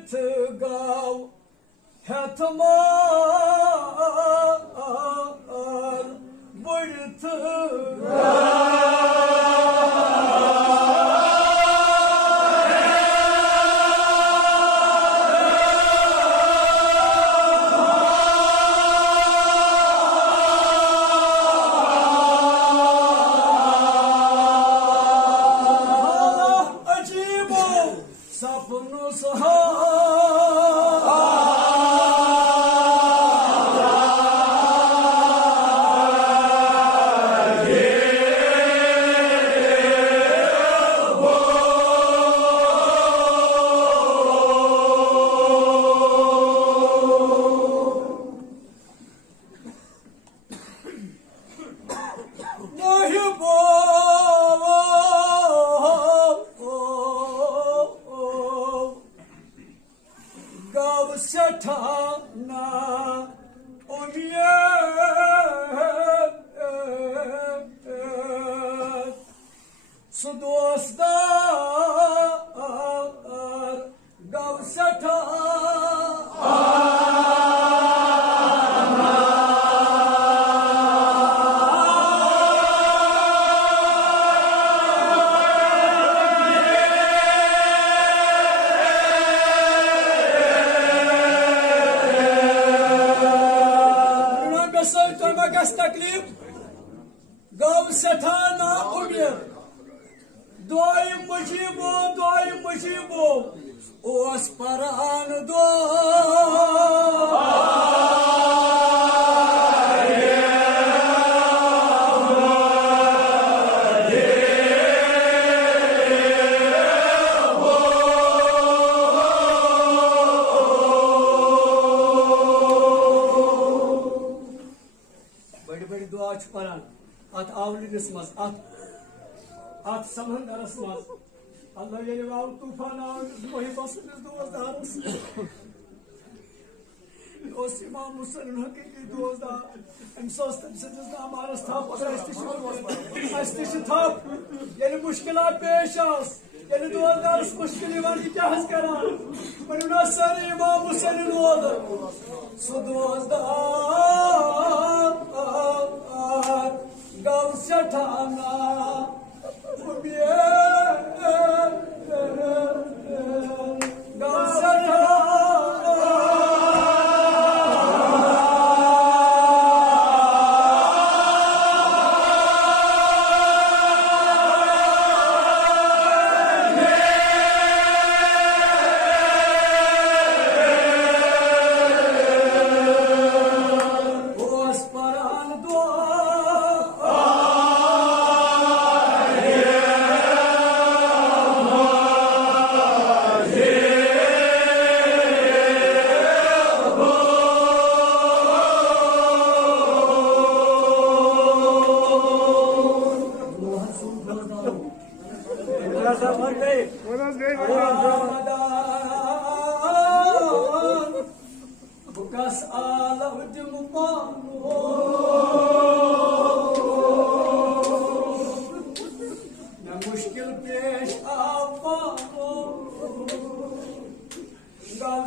Burit gav hetman burit Satana Omye Sudosdar Gav Satana Umir Doim mujibu Os paran do बड़ी दुआ पारान at avlinis maz at samandaras maz Allah yeni var tufana ohi basınız duazdarız o İmam Musa'nın hakiki duazda emsas temsilciz namarız tap astişi tap yeni müşkilat peşas yeni duazdarız müşkili var ikaz karar bana sarı İmam Musa'nın oğlu su duazdar Gav Satana Umye Gav Satana Bukas ala hujumupano Na mushkil pesh apano Gav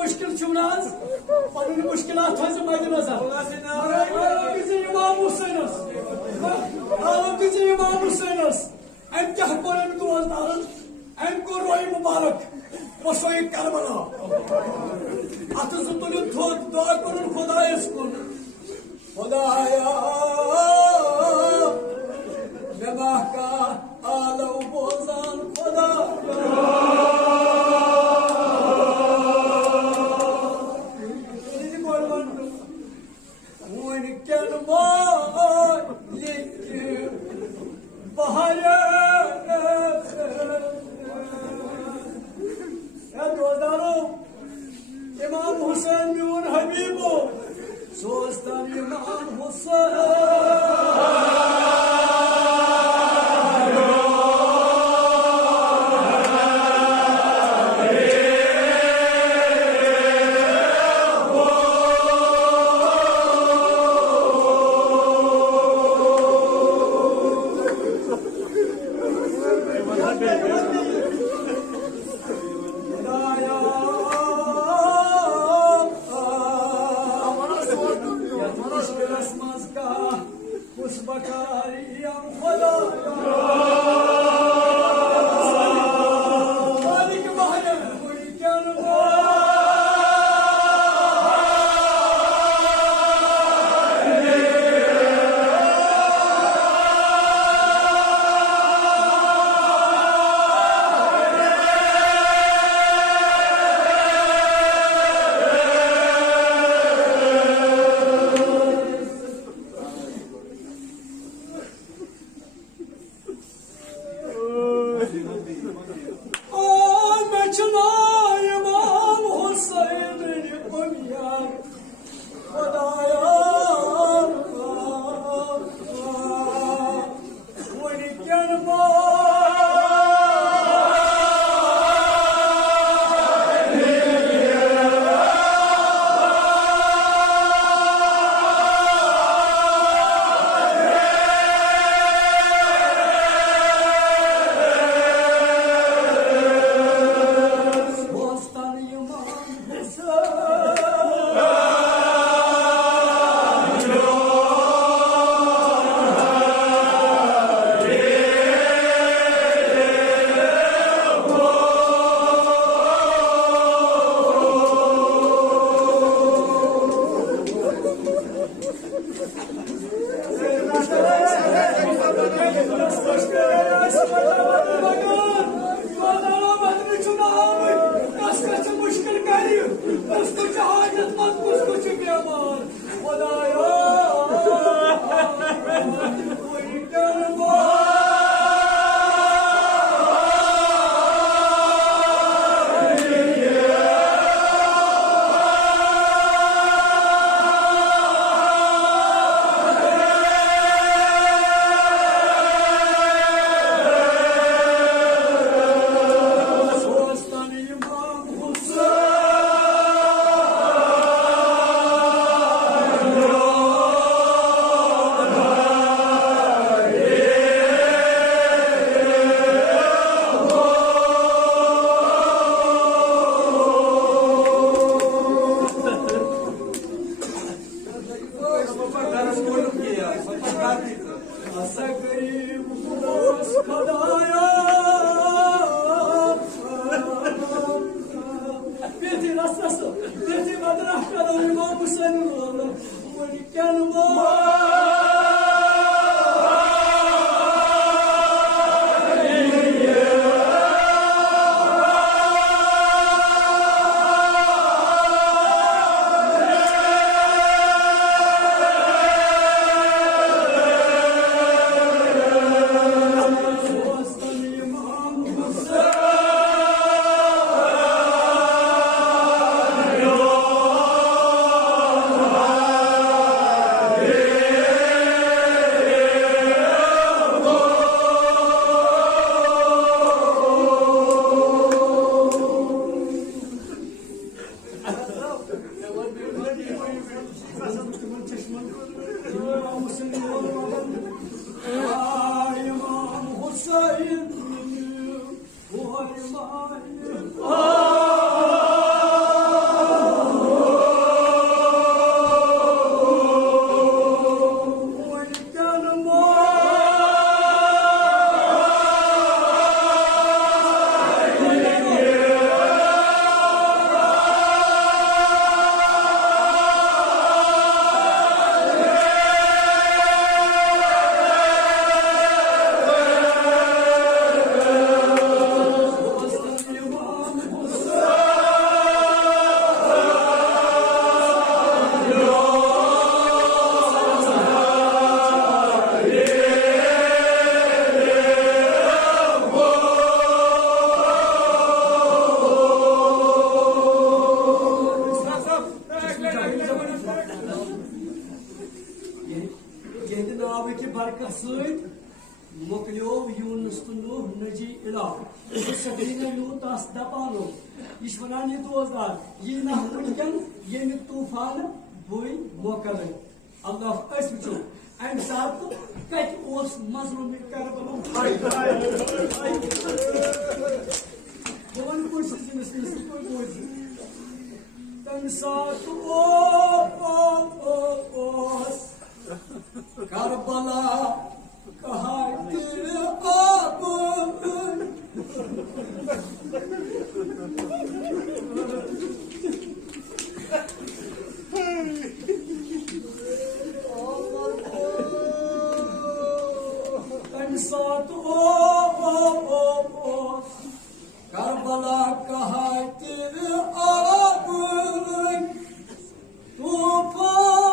मुश्किल चुनाज पनुन मुश्किलात थाज मैदान नजर इमाम हुसैनस अम क्या कोरन दोस्तारन अम को रोई मुबारक वसोई Karbala अत तुलिन थोक दुआ करन खुदायस कुन खुदाया ونكن مالك بهايا يا دوزدارو إمام حسين میون حبیبو سوستان إمام حسين यह नाव की बरकत सत मोकलो यूनुस तो नूह नजी इला सकीना यूत आस दपानो इस वनान ये दोस्तार ये ना वनकन ये तूफान बुई मोकल अल्लाह अस वचो अम सात कत ओस मजलूम करबला वन कुछ जिनस में कोई बोझ तम सात ओस करबला कहा तेरे आप साथ करबला कहा तेरे आप तूफान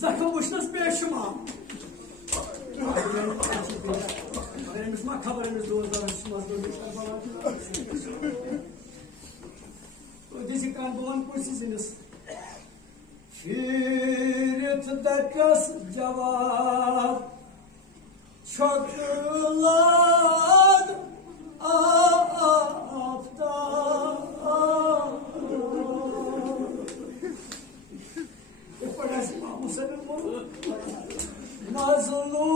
जख्म वुचनस बेशुमार अगर अमिस मा खबर अमिस दोस्त बन कुछ जिनस फिरत दकस जवाब छोकलाद Mazlum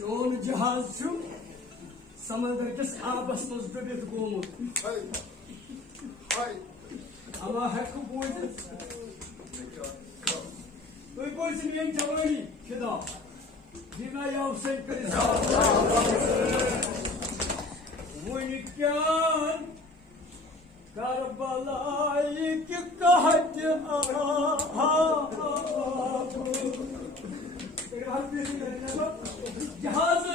चोन जहाज समंदर किस आबस मज डुबित गोमुत अमा हेक बोज तुई बोज मेन जवानी खिदा दिना याव से कर वन क्यान करबलाई कि कहत जहाज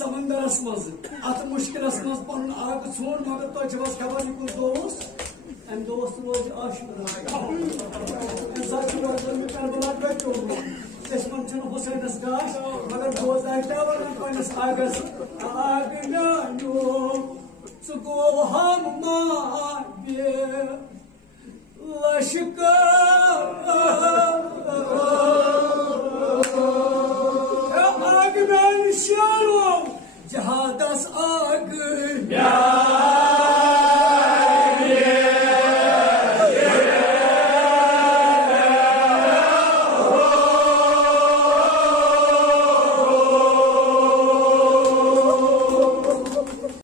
समंदरस मज अत मुश्किलस मज पन आग छोन मगर तो जबस खबर निकुल दोस एम दोस्त रोज आशुरा इंसान में करबला बेचो इसमन छन हुसैनस गाश मगर दोस्त आइता वन पनस आगस आग नायो सुको हम मागे लशका आग नान शालो जहादस